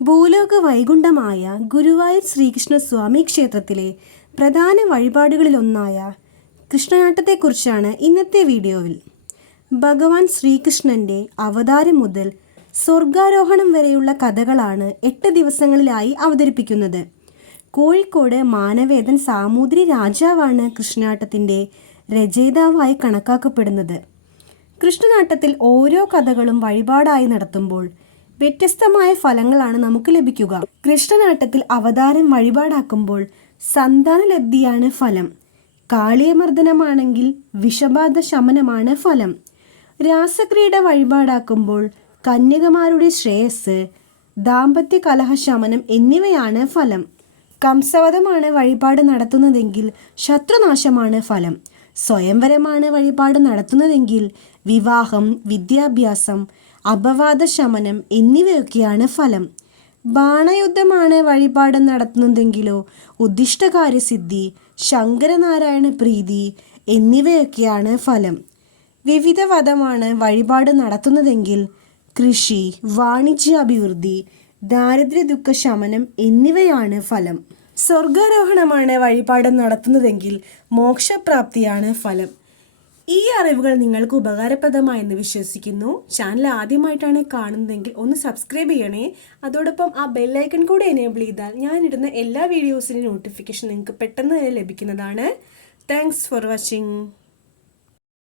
ഭൂലോക വൈകുണ്ഠമായ ഗുരുവായൂർ ശ്രീകൃഷ്ണസ്വാമി ക്ഷേത്രത്തിലെ പ്രധാന വഴിപാടുകളിലൊന്നായ കൃഷ്ണനാട്ടത്തെക്കുറിച്ചാണ് ഇന്നത്തെ വീഡിയോയിൽ. ഭഗവാൻ ശ്രീകൃഷ്ണന്റെ അവതാരം മുതൽ സ്വർഗാരോഹണം വരെയുള്ള കഥകളാണ് എട്ട് ദിവസങ്ങളിലായി അവതരിപ്പിക്കുന്നത്. കോഴിക്കോട് മാനവേദൻ സാമൂതിരി രാജാവാണ് കൃഷ്ണനാട്ടത്തിന്റെ രചയിതാവായി കണക്കാക്കപ്പെടുന്നത്. കൃഷ്ണനാട്ടത്തിൽ ഓരോ കഥകളും വഴിപാടായി നടത്തുമ്പോൾ വ്യത്യസ്തമായ ഫലങ്ങളാണ് നമുക്ക് ലഭിക്കുക. കൃഷ്ണനാട്ടത്തിൽ അവതാരം വഴിപാടാക്കുമ്പോൾ സന്താനലബ്ധിയാണ് ഫലം. കാളിയമർദ്ദനമാണെങ്കിൽ വിഷബാധ ശമനമാണ് ഫലം. രാസക്രീഡ വഴിപാടാക്കുമ്പോൾ കന്യകമാരുടെ ശ്രേയസ് ദാമ്പത്യ കലഹ ശമനം എന്നിവയാണ് ഫലം. കംസവധമാണ് വഴിപാട് നടത്തുന്നതെങ്കിൽ ശത്രുനാശമാണ് ഫലം. സ്വയംവരമാണ് വഴിപാട് നടത്തുന്നതെങ്കിൽ വിവാഹം വിദ്യാഭ്യാസം അപവാദ ശമനം എന്നിവയൊക്കെയാണ് ഫലം. ബാണയുദ്ധമാണ് വഴിപാട് നടത്തുന്നതെങ്കിലോ ഉദ്ദിഷ്ടകാര്യസിദ്ധി ശങ്കരനാരായണ പ്രീതി എന്നിവയൊക്കെയാണ് ഫലം. വിവിധ വധമാണ് വഴിപാട് നടത്തുന്നതെങ്കിൽ കൃഷി വാണിജ്യാഭിവൃദ്ധി ദാരിദ്ര്യ ദുഃഖ ശമനം എന്നിവയാണ് ഫലം. സ്വർഗാരോഹണമാണ് വഴിപാട് നടത്തുന്നതെങ്കിൽ മോക്ഷപ്രാപ്തിയാണ് ഫലം. ഈ അറിവുകൾ നിങ്ങൾക്ക് ഉപകാരപ്രദമായെന്ന് വിശ്വസിക്കുന്നു. ചാനൽ ആദ്യമായിട്ടാണ് കാണുന്നതെങ്കിൽ ഒന്ന് സബ്സ്ക്രൈബ് ചെയ്യണേ. അതോടൊപ്പം ആ ബെല്ലൈക്കൺ കൂടെ എനേബിൾ ചെയ്താൽ ഞാനിടുന്ന എല്ലാ വീഡിയോസിന്റെ നോട്ടിഫിക്കേഷൻ നിങ്ങൾക്ക് പെട്ടെന്ന് തന്നെ ലഭിക്കുന്നതാണ്. Thanks for watching